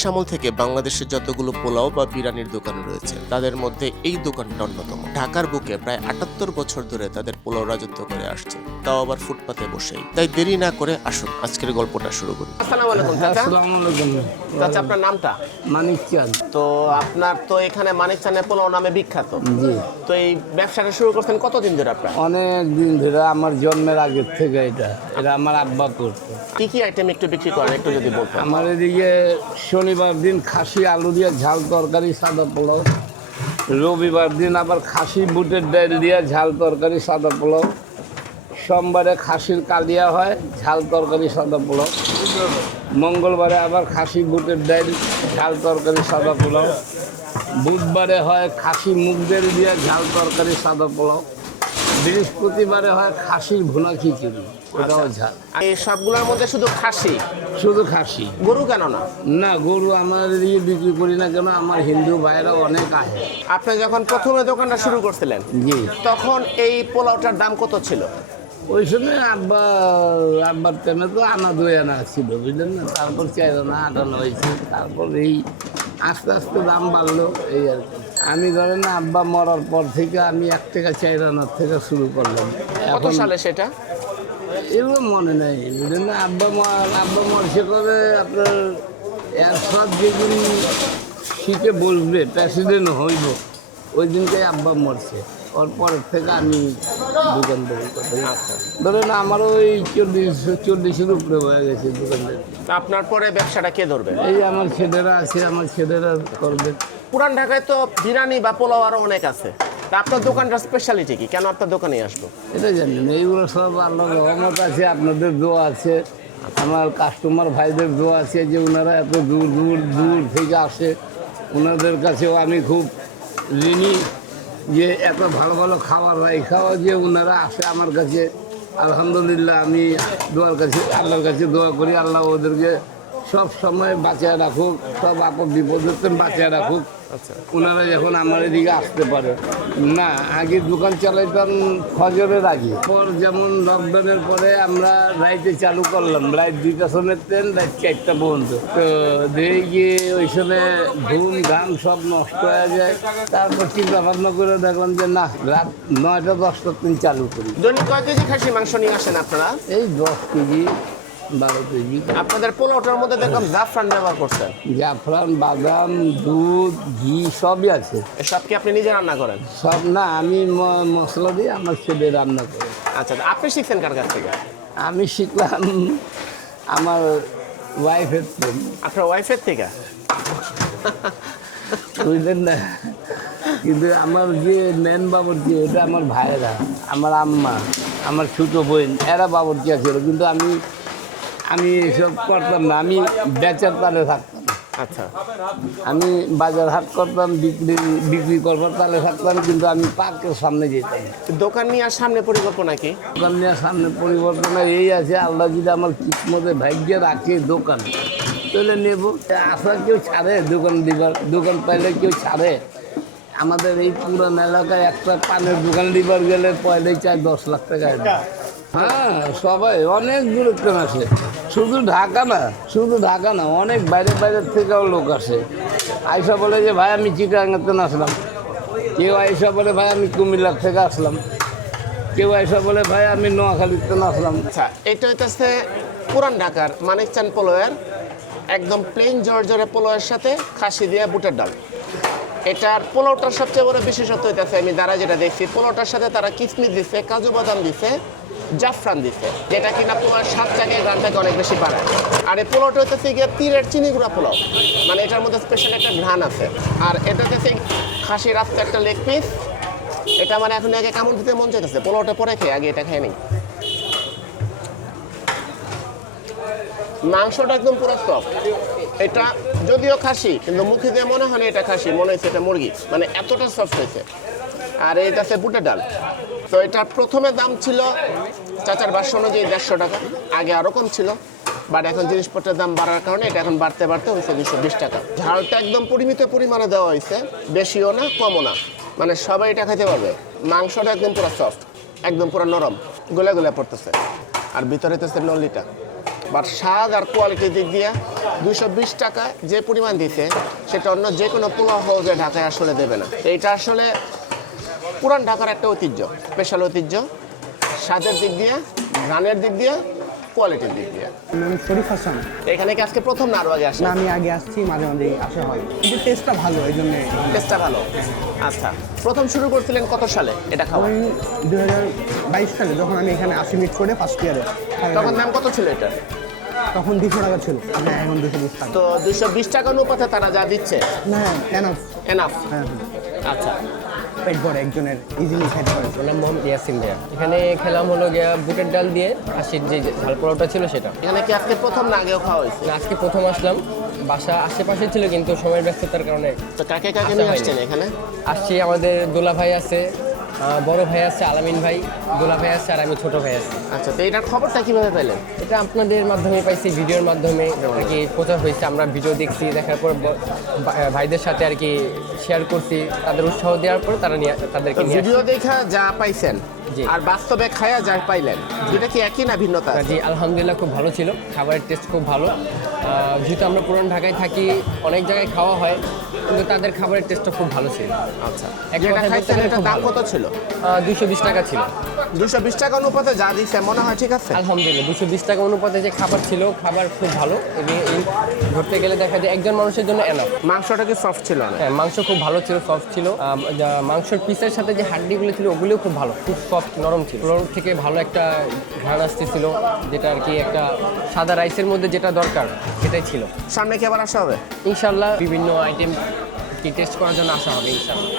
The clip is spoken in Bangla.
ব্রিটিশ আমল থেকে বাংলাদেশের যতগুলো পোলাও বা বিরিয়ানির দোকান রয়েছে তাদের মধ্যে এই দোকানটা অন্যতম। ঢাকার বুকে প্রায় ৭৮ বছর ধরে তাদের পোলাও রাজত্ব করে আসছে, তাও আবার ফুটপাতে বসেই। তাই দেরি না করে আসুন আজকের গল্পটা শুরু করি। আসসালামু আলাইকুম চাচা। আসসালামু আলাইকুম। চাচা আপনার নামটা? মানিক চাঁদ। তো আপনার তো এখানে মানিক চাঁদের পোলাও নামে বিখ্যাত। জি, তো এই ব্যবসাটা শুরু করছেন কতদিন ধরে আপনার? অনেক দিন ধরে, আমার জন্মের আগের থেকে এটা আমার আব্বা করতো। কি কি আইটেম একটু বিক্রি করেন একটু যদি বলতেন। আমার এদিকে শনিবার দিন খাসি আলু দিয়ে ঝাল তরকারি সাদা পোলাও, রবিবার দিন আবার খাসি বুটের ডাল দিয়ে ঝাল তরকারি সাদা পোলাও, সোমবারে খাসির কালিয়া হয় ঝাল তরকারি সাদা পোলাও, মঙ্গলবারে আবার খাসি বুটের ডাল ঝাল তরকারি সাদা পোলাও, বুধবারে হয় খাসি মুগ ডাল দিয়ে ঝাল তরকারি সাদা পোলাও, বৃহস্পতিবারে হয় খাসির ভুনা খিচুড়ি, ওটাও ঝাল। এই সবগুলোর মধ্যে শুধু খাসি? শুধু খাসি। গরু কেন না? না, গরু আমার এদিকে বিক্রি করি না, কেন আমার হিন্দু ভাইরা অনেক আসে। আপনি যখন প্রথমে দোকানটা শুরু করছিলেন জি, তখন এই পোলাওটার দাম কত ছিল? ওই সময় আব্বার টাইমে তো আনা 2 আনা ছিল, বুঝলেন না, তারপর 4 আনা 8 আনা হয়েছে, তারপর এই আস্তে আস্তে দাম বাড়লো, এই আর কি। আমি ধরেন না, আব্বা মরার পর থেকে আমি 1 টাকা 4 আনার থেকে শুরু করলাম। কত সালে সেটা? এগুলো মনে নাই, বুঝলেন না। আব্বা মরছে করে আপনার এরশাদ যেদিন শীতে বসবে, প্রেসিডেন্ট হইব, ওই দিনকে আব্বা মরছে। ওর পরের থেকে আমি দোকানদারি করতে। আচ্ছা, ধরেন আমার ওই 40-40-এর উপরে হয়ে গেছে দোকানদারি। তো আপনার পরে ব্যবসাটা কে ধরবে? এই আমার ছেলেরা আছে, আমার ছেলেরা করবে। পুরান ঢাকায় তো বিরিয়ানি বা পোলাও আরো অনেক আছে, তা আপনার দোকানটার স্পেশালিটি কি? কেন আপনার দোকানে আসবো? এটা জানেন, এইগুলো সব আল্লাহর রহমত আছে, আপনাদের দোয়া আছে, আমার কাস্টমার ভাইদের দোয়া আছে যে ওনারা এত দূর দূর দূর থেকে আসে, ওনাদের কাছেও আমি খুব ঋণী যে এত ভালো ভালো খাবার খাওয়া যে ওনারা আসে আমার কাছে। আলহামদুলিল্লাহ, আমি আল্লাহর কাছে দোয়া করি, আল্লাহ ওদেরকে সব সময় বাঁচিয়ে রাখুক, সব আপদ বিপদে বাঁচিয়ে রাখুক। আচ্ছা, ওনারা যখন আমার এদিকে আসতে পারে। না, আগে দোকান চালাইতাম ফজরের আগে, পর যেমন লকডাউনের পরে আমরা রাইতে চালু করলাম, রাত 2টা সময় ট্রেন, রাত 4টা পর্যন্ত। তো দেখে গিয়ে ওই সময় ঘুম ঘাম সব নষ্ট হয়ে যায়। তারপর চিন্তা ভাবনা করে দেখলাম যে না, রাত 9টা-10টার ট্রেন চালু করি। দৈনিক কয় কেজি খাসি মাংস নিয়ে আসেন আপনারা? এই 10 কেজি 12 কেজি। আপনাদের পোলাওটার মধ্যে দেখলাম জাফরান ব্যবহার করছেন। জাফরান, বাদাম, দুধ, ঘি সবই আছে। এসব কি আপনি নিজে রান্না করেন? সব না, আমি মশলা দিয়ে আমার ছেলে রান্না করে। আচ্ছা, আপনি শিখছেন কার কাছ থেকে? আমি শিখলাম আমার ওয়াইফের থেকে। আপনার ওয়াইফের থেকে? বুঝলেন না, কিন্তু আমার যে মেন বাবুর্চি ওটা আমার ভাইয়েরা, আমার আম্মা, আমার ছোটো বোন, এরা বাবুর্চি ছিল, কিন্তু আমি এসব করতাম না, আমি বেচার তালে থাকতাম। আচ্ছা, আমি বাজার হাট করতাম, বিক্রি করবার তালে থাকতাম, কিন্তু আমি পার্কের সামনে যেতাম। দোকান নিয়ে আর সামনে পরিকল্পনা কি? দোকান নেওয়ার সামনে পরিবর্তন এই আছে, আল্লাহ যদি আমার কিসমতে ভাগ্যে রাখে দোকান, তাহলে নেব। আশা কেউ ছাড়ে দোকান পাইলে কেউ ছাড়ে? আমাদের এই পুরান এলাকায় একটা পানের দোকান দিবার গেলে পয়লাই চাই 10 লাখ টাকা। হ্যাঁ, সবাই অনেক দূরত্ব আসে, শুধু ঢাকা না, অনেক বাইরের থেকেও লোক আসে। আইসা বলে যে ভাই আমি চিটাগাংতে আসলাম, কেউ আইসা বলে ভাই আমি কুমিল্লার থেকে আসলাম, কেউ আইসা বলে ভাই আমি নোয়াখালীতে আসলাম। আচ্ছা, এটা হইতেছে পুরান ঢাকার মানিক চাঁদ পোলাওয়ের একদম প্লেন জর্জরে পোলাওয়ের সাথে খাসি দিয়ে বুটের ডাল। এটার পোলাওটার সবচেয়ে বড় বিশেষত্ব হইতেছে, আমি দ্বারা যেটা দেখছি, পোলাওটার সাথে তারা কিশমিশ দিচ্ছে, কাজু বাদাম দিচ্ছে, জাফরান দিচ্ছে, যেটা কিনা তোমার স্বাদটাকে গ্রানটাকে অনেক বেশি বাড়ায়। আর এই পোলাওটা হইতেছে গিয়ে তীরের চিনি গুঁড়া পোলাও, মানে এটার মধ্যে স্পেশাল একটা ঘ্রাণ আছে। আর এটা হচ্ছে খাসির আস্তে একটা লেগ পিস। এটা মানে এখন আগে কামড় দিতে মন চাইতেছে, পোলাওটা পরে খেয়ে আগে এটা খেয়ে নেই। মাংসটা একদম পুরো সফট। এটা যদিও খাসি, কিন্তু মুখে দিয়ে মনে হয় না এটা খাসি, মনে হচ্ছে এটা মুরগি, মানে এতটা সফট হয়েছে। আর এটা হচ্ছে বুটের ডাল। তো এটার প্রথমে দাম ছিল চাচার ভাষ্য অনুযায়ী 150 টাকা, আগে আরও কম ছিল, বাট এখন জিনিসপত্রের দাম বাড়ার কারণে এটা এখন বাড়তে হয়েছে 220 টাকা। ঝালটা একদম পরিমিত পরিমাণে দেওয়া হয়েছে, বেশিও না কমও না, মানে সবাই এটা খেতে পারবে। মাংসটা একদম পুরো সফট, একদম পুরো নরম, গোলা পড়তেছে। আর ভিতরে হচ্ছে নলিটা, বাট স্বাদ আর কোয়ালিটির দিক দিয়ে 220 টাকা যে পরিমাণ দিছে সেটা অন্য যে কোনো পোলাও হাউসে ঢাকায় আসলে দেবে না। এইটা আসলে পুরান ঢাকার একটা ঐতিহ্য, স্পেশাল ঐতিহ্য, স্বাদের দিক দিয়ে, ঘ্রাণের দিক দিয়ে, কোয়ালিটির দিক দিয়ে। নাম শরীফ হাসান। এখানে কি আজকে প্রথম না আরো আগে আসে? না, আমি আগে আসছি, মাঝে মাঝে আসা হয়, কিন্তু টেস্টটা ভালো, এই জন্য। টেস্টটা ভালো। আচ্ছা, প্রথম শুরু করছিলেন কত সালে এটা খাওয়া? আমি 2022 সালে যখন আমি এখানে আসি মিট করে ফার্স্ট ইয়ারে, তখন দাম কত ছিল এটা? তখন 200 টাকা ছিল, আপনার এখন 220 টাকা। তো 220 টাকা অনুপাতে তারা যা দিচ্ছে না, এনাফ। এনাফ। হ্যাঁ, আচ্ছা, পেট ভরে একজনের ইজিলি খাইতে পারে। ওর নাম মোহাম্মদ ইয়াসিন ভাইয়া। এখানে খেলাম হলো গিয়া বুটের ডাল দিয়ে খাসির যে ঝাল পোলাওটা ছিল সেটা। এখানে কি আজকে প্রথম না আগেও খাওয়া হয়েছে? আজকে প্রথম আসলাম, বাসা আশেপাশে ছিল কিন্তু সময়ের ব্যস্ততার কারণে তো কাকে কাকে আসা নিয়ে হয়নি। আসছেন এখানে? আসছি, আমাদের দোলা ভাই আছে, বড় ভাই আছে আলামিন ভাই, দোলা ভাই আছে, আর আমি ছোট ভাই আছি। আচ্ছা, তো এটার খবরটা কিভাবে পেলেন? এটা আপনাদের মাধ্যমে পাইছি, ভিডিওর মাধ্যমে আর কি প্রচার হয়েছে। আমরা ভিডিও দেখছি, দেখার পর ভাইদের সাথে আর কি শেয়ার করছি, তাদের উৎসাহ দেওয়ার পর তাদেরকে নিয়ে আসছি। ভিডিও দেখা যা পাইছেন জি। আর বাস্তবে খায়া যা পাইলেন, এটা কি একই না ভিন্নতা আছে? জি, আলহামদুলিল্লাহ খুব ভালো ছিল, খাবারের টেস্ট খুব ভালো। যেহেতু আমরা পুরান ঢাকায় থাকি, অনেক জায়গায় খাওয়া হয়, কিন্তু তাদের খাবারের টেস্টটা খুব ভালো ছিল। আচ্ছা, এক যেটা কথায় খাইছেন বলতে গেলে এটার খুব দাম ভালো। কত ছিল? 220 টাকা ছিল। 220 টাকা অনুপাতে যা দিছে মনে হয় ঠিক আছে? আলহামদুলিল্লাহ 220 টাকা অনুপাতে যে খাবার ছিল, খাবার খুব ভালো। এই ধরতে গেলে দেখা যায় একজন মানুষের জন্য এনাফ। মাংসটা কি সফট ছিল না? হ্যাঁ, মাংস খুব ভালো ছিল, সফট ছিল। মাংসের পিসের সাথে যে হাড্ডিগুলো ছিল ওগুলোও খুব ভালো, খুব সফট, নরম ছিল। পোলাও থেকে ভালো একটা ঘ্রাণ আসতেছিল, যেটা আর কি একটা সাদা রাইসের মধ্যে যেটা দরকার সেটাই ছিল। সামনে কি আবার আসা হবে? ইনশাল্লাহ বিভিন্ন আইটেম কি টেস্ট করার জন্য আসা হবে ইনশাল্লাহ।